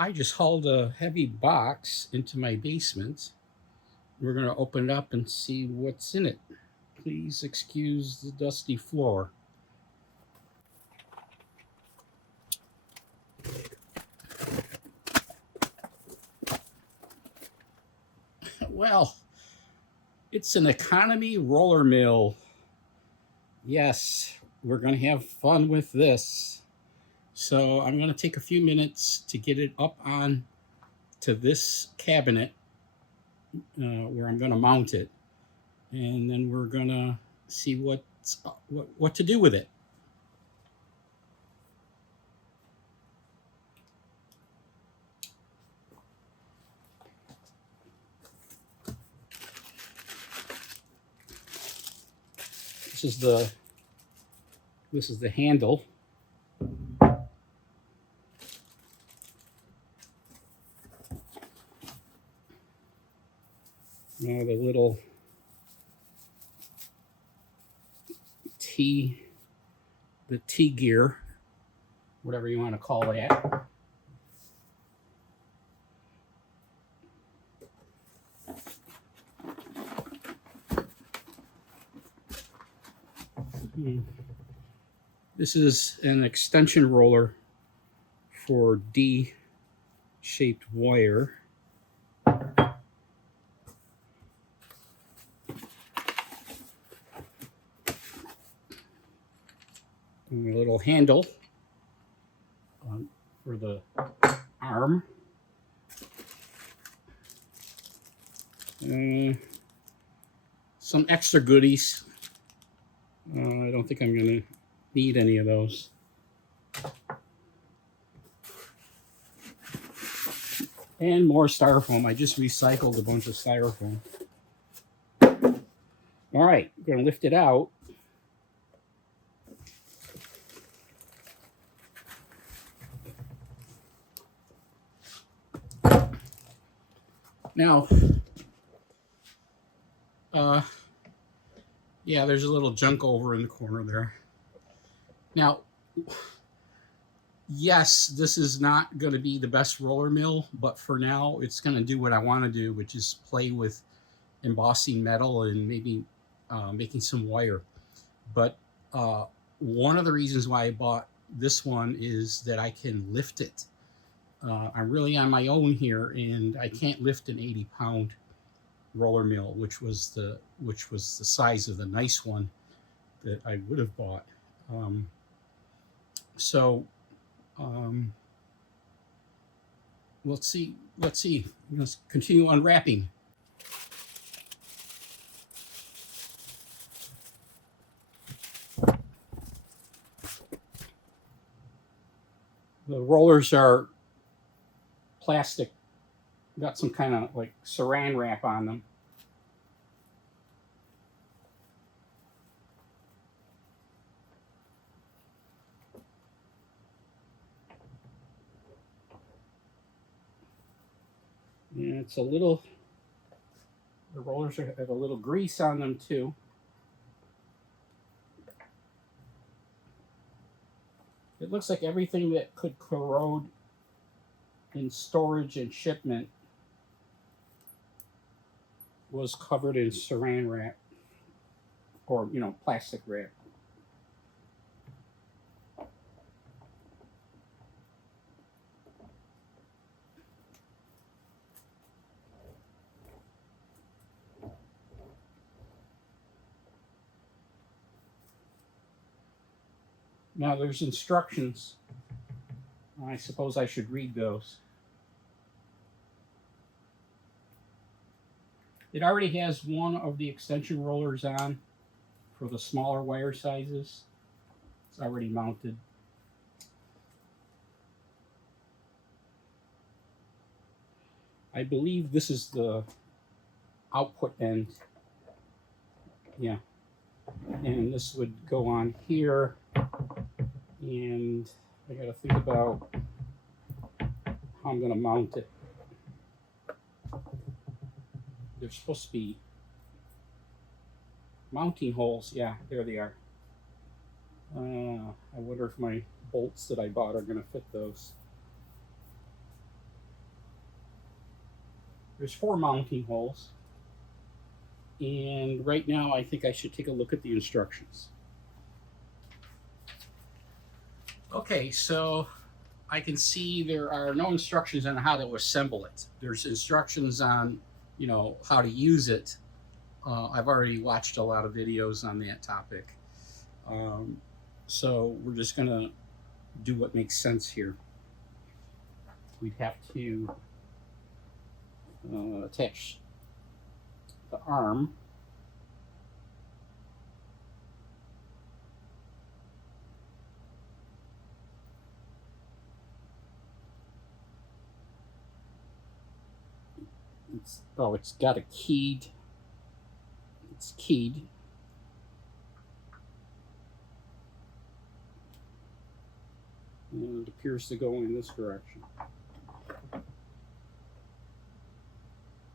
I just hauled a heavy box into my basement. We're going to open it up and see what's in it. Please excuse the dusty floor. Well, it's an economy roller mill. Yes, we're going to have fun with this. So I'm going to take a few minutes to get it up on to this cabinet where I'm going to mount it, and then we're going to see what to do with it. This is the handle. Now the little T gear, whatever you want to call that. This is an extension roller for D-shaped wire. And a little handle for the arm. Some extra goodies. I don't think I'm going to need any of those. And more styrofoam. I just recycled a bunch of styrofoam. All right, I'm going to lift it out. Now, yeah, there's a little junk over in the corner there. Now, yes, this is not going to be the best roller mill, but for now, it's going to do what I want to do, which is play with embossing metal and maybe making some wire. But one of the reasons why I bought this one is that I can lift it. I'm really on my own here, and I can't lift an 80-pound roller mill, which was the size of the nice one that I would have bought. Let's see. Let's continue unwrapping. The rollers are plastic, got some kind of like saran wrap on them. And it's a little, the rollers have a little grease on them too. It looks like everything that could corrode in storage and shipment was covered in saran wrap, or plastic wrap. Now there's instructions. I suppose I should read those. It already has one of the extension rollers on for the smaller wire sizes. It's already mounted. I believe this is the output end. Yeah. And this would go on here. And I got to think about how I'm going to mount it. There's supposed to be mounting holes. Yeah, there they are. I wonder if my bolts that I bought are going to fit those. There's 4 mounting holes. And right now I think I should take a look at the instructions. Okay, so I can see there are no instructions on how to assemble it. There's instructions on, you know, how to use it. I've already watched a lot of videos on that topic. So we're just gonna do what makes sense here. We'd have to attach the arm. It's got a keyed. It's keyed. And it appears to go in this direction.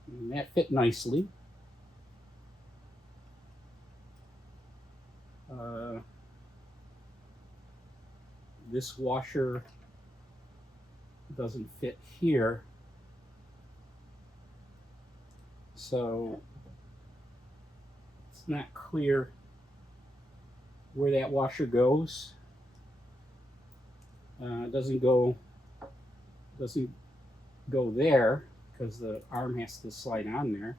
And that fit nicely. This washer doesn't fit here. So it's not clear where that washer goes. It doesn't go there because the arm has to slide on there.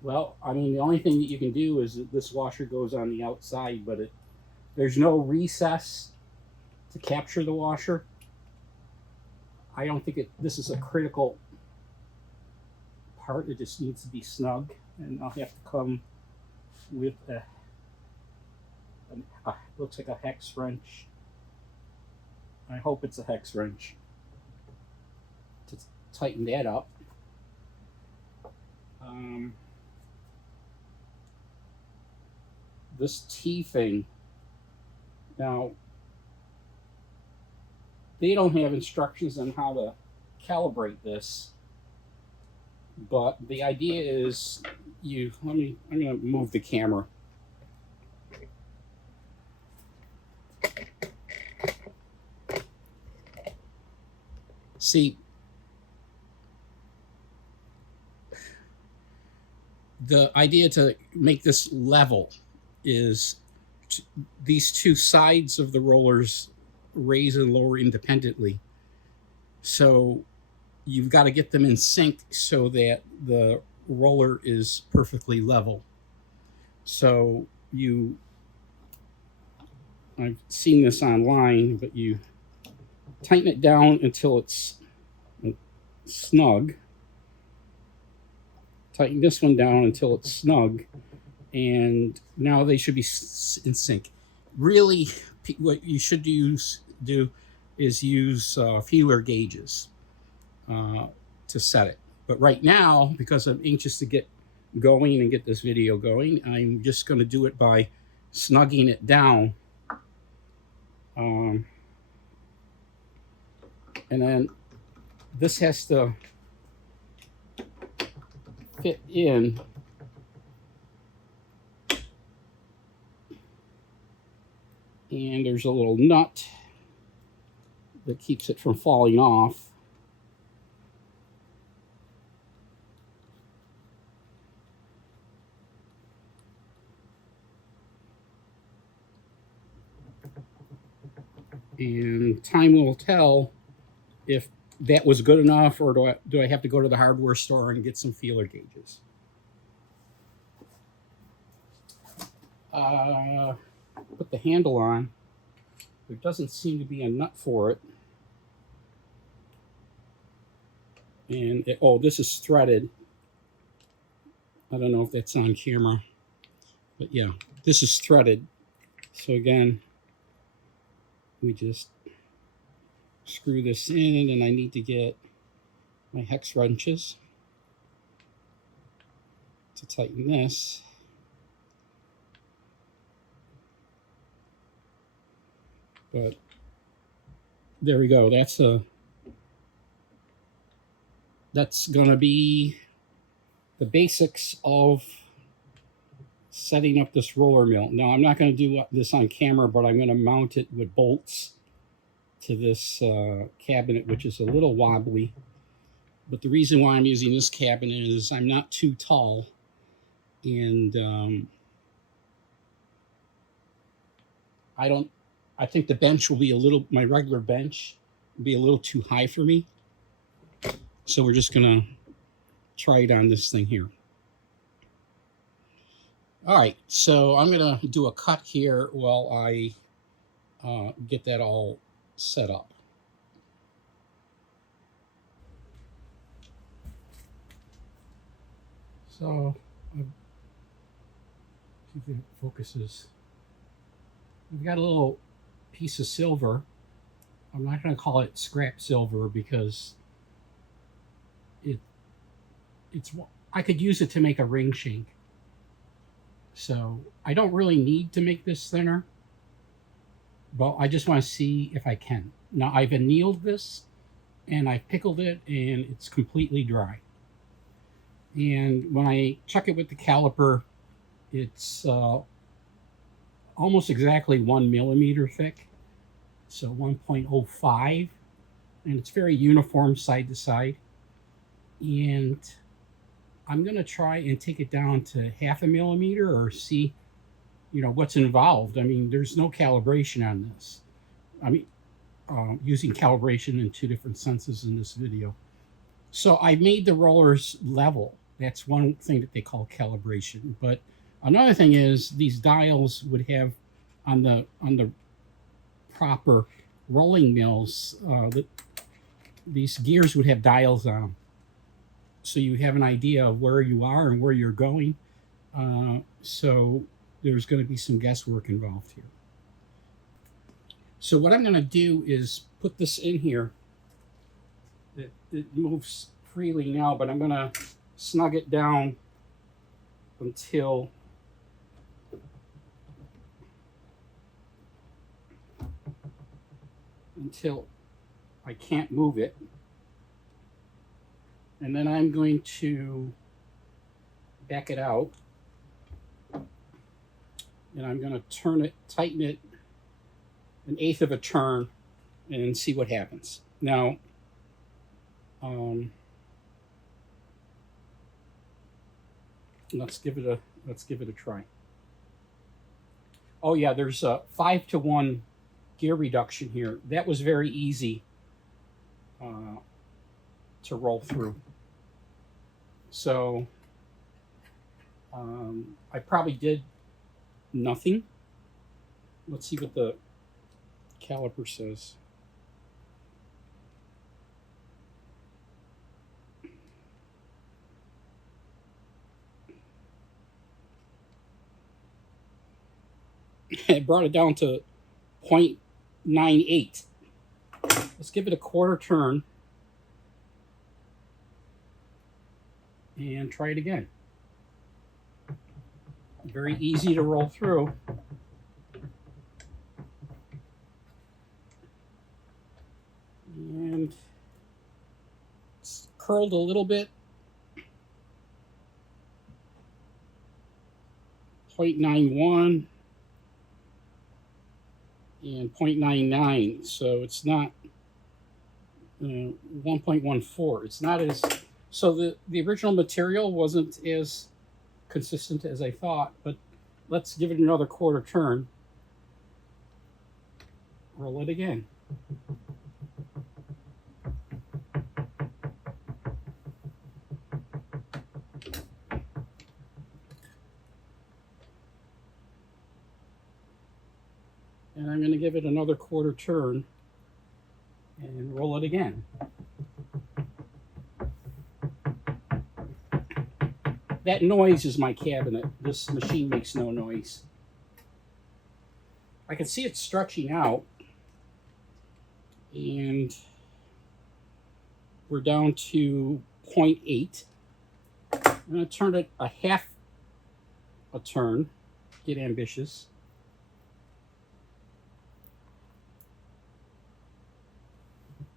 Well, I mean, the only thing that you can do is that this washer goes on the outside, but there's no recess to capture the washer. I don't think this is a critical part. It just needs to be snug, and I'll have to come with looks like a hex wrench. I hope it's a hex wrench to tighten that up. This T thing, now they don't have instructions on how to calibrate this, but the idea is I'm gonna move the camera. See, the idea to make this level is these two sides of the rollers raise and lower independently. So you've got to get them in sync so that the roller is perfectly level. So I've seen this online, but you tighten it down until it's snug. Tighten this one down until it's snug, and now they should be in sync. Really, what you should do is use feeler gauges to set it. But right now, because I'm anxious to get going and get this video going, I'm just going to do it by snugging it down. And then this has to fit in. And there's a little nut that keeps it from falling off. And time will tell if that was good enough, or do I have to go to the hardware store and get some feeler gauges. Put the handle on. There doesn't seem to be a nut for it. And oh, this is threaded. I don't know if that's on camera, but yeah, this is threaded. So again, we just screw this in, and I need to get my hex wrenches to tighten this. But there we go. That's gonna be the basics of setting up this roller mill. Now, I'm not going to do this on camera, but I'm going to mount it with bolts to this cabinet, which is a little wobbly. But the reason why I'm using this cabinet is I'm not too tall, and I think the bench will be my regular bench will be a little too high for me. So we're just gonna try it on this thing here. All right, so I'm gonna do a cut here while I get that all set up. So, see if it focuses. We've got a little piece of silver. I'm not going to call it scrap silver because I could use it to make a ring shank. So I don't really need to make this thinner, but I just want to see if I can. Now I've annealed this and I've pickled it and it's completely dry. And when I check it with the caliper, it's almost exactly 1 millimeter thick, so 1.05, and it's very uniform side to side. And I'm going to try and take it down to 0.5 millimeter or see, what's involved. I mean, there's no calibration on this. I mean, using calibration in 2 different senses in this video. So I made the rollers level. That's one thing that they call calibration. But another thing is these dials would have on the proper rolling mills, these gears would have dials on them. So you have an idea of where you are and where you're going. So there's going to be some guesswork involved here. So what I'm going to do is put this in here. It moves freely now, but I'm going to snug it down until I can't move it. And then I'm going to back it out, and I'm going to tighten it 1/8 of a turn, and see what happens. Now, let's give it a try. Oh yeah, there's a 5-to-1 gear reduction here. That was very easy to roll through. So I probably did nothing. Let's see what the caliper says. It brought it down to 0.98. Let's give it a 1/4 turn and try it again. Very easy to roll through. And it's curled a little bit. 0.91 and 0.99, so it's not 1.14. It's not as, so the original material wasn't as consistent as I thought, but let's give it another 1/4 turn. Roll it again. And I'm going to give it another 1/4 turn and roll it again. That noise is my cabinet. This machine makes no noise. I can see it stretching out, and we're down to 0.8. I'm going to turn it 1/2 a turn, get ambitious.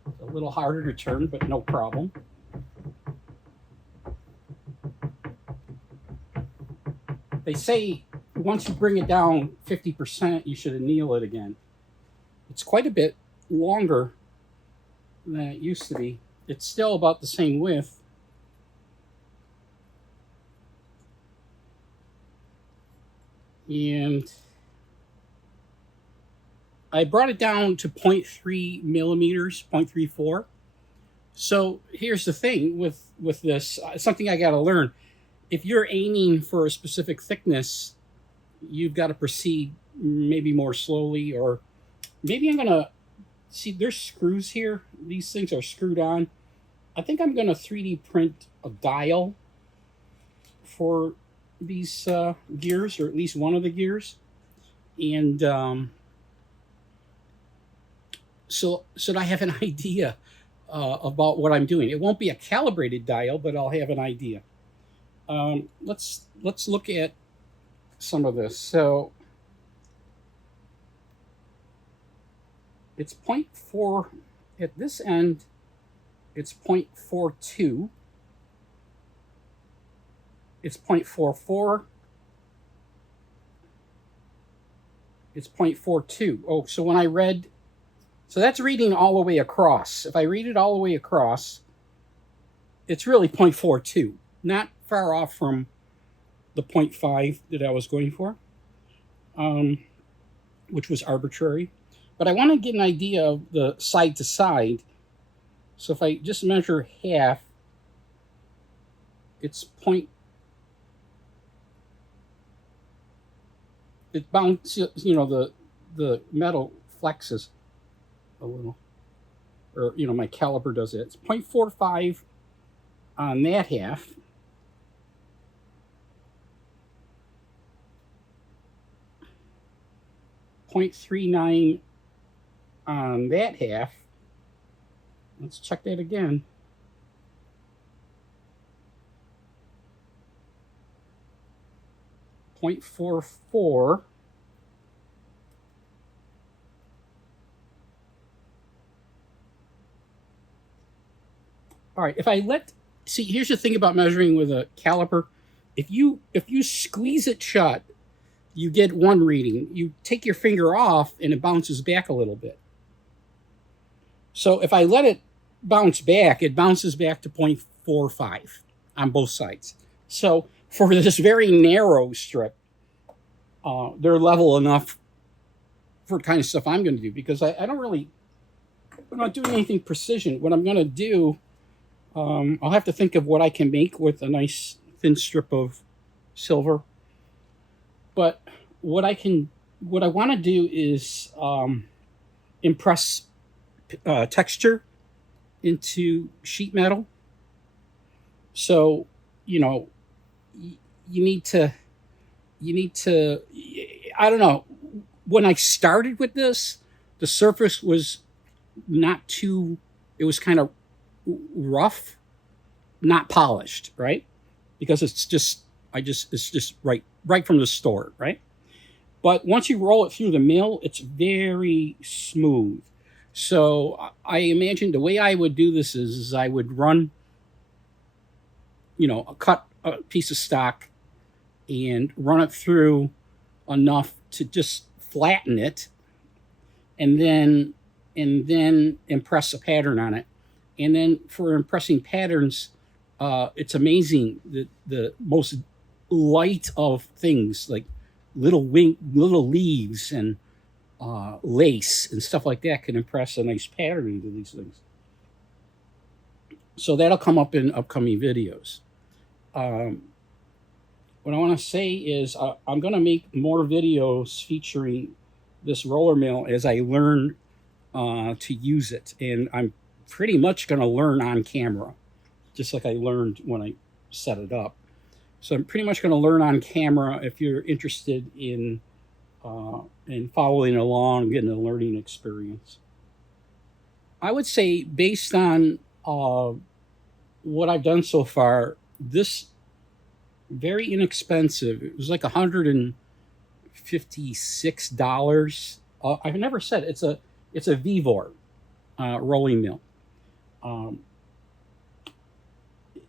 It's a little harder to turn, but no problem. They say once you bring it down 50%, you should anneal it again. It's quite a bit longer than it used to be. It's still about the same width. And I brought it down to 0.3 millimeters, 0.34. So here's the thing with this, something I got to learn. If you're aiming for a specific thickness, you've got to proceed maybe more slowly, or maybe I'm going to, see there's screws here. These things are screwed on. I think I'm going to 3D print a dial for these gears, or at least one of the gears. And so that I have an idea about what I'm doing. It won't be a calibrated dial, but I'll have an idea. Let's look at some of this. So it's 0.4 at this end. It's 0.42. It's 0.44. It's 0.42. Oh, so when I read, so that's reading all the way across. If I read it all the way across, it's really 0.42. Not far off from the 0.5 that I was going for, which was arbitrary. But I want to get an idea of the side to side. So if I just measure half, it's it bounces, you know, the metal flexes a little, or, you know, my caliper does it. It's 0.45 on that half. .39 on that half. Let's check that again. .44. All right, if I see, here's the thing about measuring with a caliper. If you squeeze it shut, you get one reading. You take your finger off and it bounces back a little bit. So if I let it bounce back, it bounces back to 0.45 on both sides. So for this very narrow strip, they're level enough for the kind of stuff I'm going to do, because I'm not doing anything precision. What I'm going to do, I'll have to think of what I can make with a nice thin strip of silver. But what I want to do is impress texture into sheet metal. So, you know, you need to, I don't know. When I started with this, the surface was not too, it was kind of rough, not polished, right? Because it's just right from the store, right? But once you roll it through the mill, it's very smooth. So I imagine the way I would do this is I would run, you know, cut a piece of stock and run it through enough to just flatten it, and then impress a pattern on it. And then for impressing patterns, it's amazing that the most light of things like little leaves and lace and stuff like that can impress a nice pattern into these things. So that'll come up in upcoming videos. What I want to say is I'm going to make more videos featuring this roller mill as I learn to use it. And I'm pretty much going to learn on camera, just like I learned when I set it up. So I'm pretty much going to learn on camera. If you're interested in following along, getting a learning experience, I would say based on what I've done so far, this very inexpensive. It was like $156. I've never said it's a Vevor rolling mill.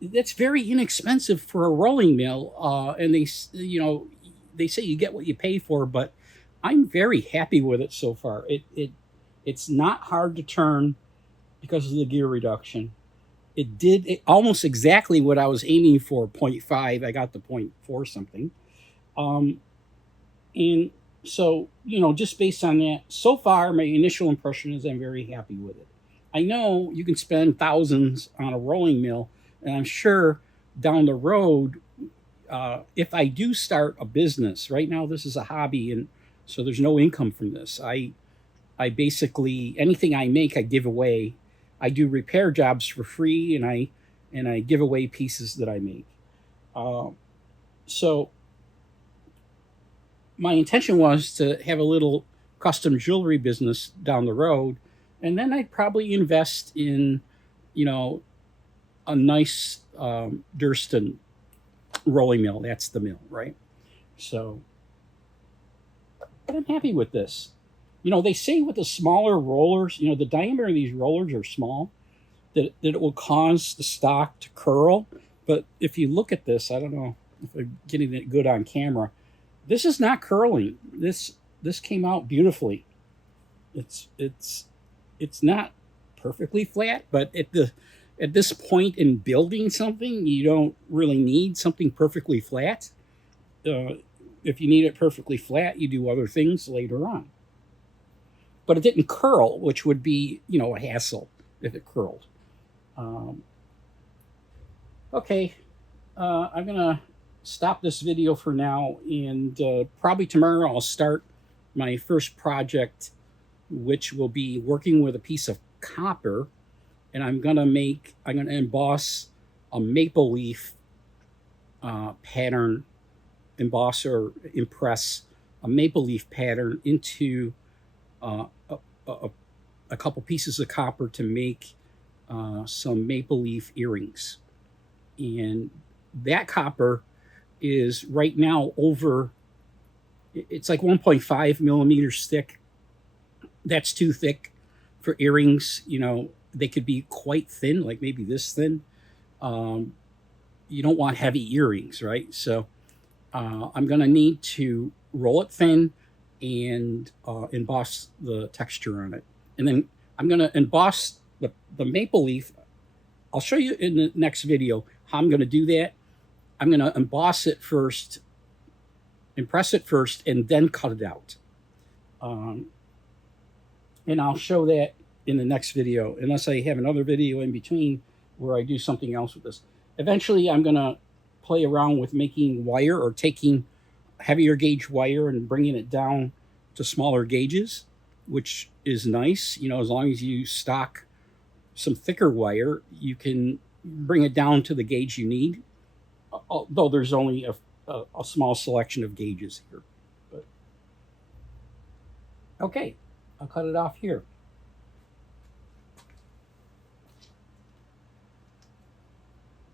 That's very inexpensive for a rolling mill, and they, you know, they say you get what you pay for, but I'm very happy with it so far. It's not hard to turn because of the gear reduction. It did almost exactly what I was aiming for, 0.5. I got the 0.4 something. And so, just based on that, so far, my initial impression is I'm very happy with it. I know you can spend thousands on a rolling mill, and I'm sure down the road, if I do start a business, right now this is a hobby, and so there's no income from this. I basically anything I make, I give away. I do repair jobs for free, and I give away pieces that I make. Uh, so my intention was to have a little custom jewelry business down the road, and then I'd probably invest in, you know, a nice Durston rolling mill. That's the mill, right? So, but I'm happy with this. They say with the smaller rollers, the diameter of these rollers are small, that it will cause the stock to curl. But if you look at this, I don't know if I'm getting it good on camera. This is not curling. This came out beautifully. It's not perfectly flat, but at this point in building something, you don't really need something perfectly flat. If you need it perfectly flat, you do other things later on. But it didn't curl, which would be, a hassle if it curled. Okay, I'm gonna stop this video for now, and probably tomorrow I'll start my first project, which will be working with a piece of copper, and I'm gonna emboss a maple leaf pattern, emboss or impress a maple leaf pattern into uh, a, a couple pieces of copper to make some maple leaf earrings. And that copper is right now it's like 1.5 millimeters thick. That's too thick for earrings. They could be quite thin, like maybe this thin. You don't want heavy earrings, right? So I'm going to need to roll it thin and emboss the texture on it. And then I'm going to emboss the maple leaf. I'll show you in the next video how I'm going to do that. I'm going to emboss it first, impress it first, and then cut it out. And I'll show that in the next video, unless I have another video in between where I do something else with this. Eventually, I'm going to play around with making wire, or taking heavier gauge wire and bringing it down to smaller gauges, which is nice. As long as you stock some thicker wire, you can bring it down to the gauge you need, although there's only a small selection of gauges here. But okay, I'll cut it off here.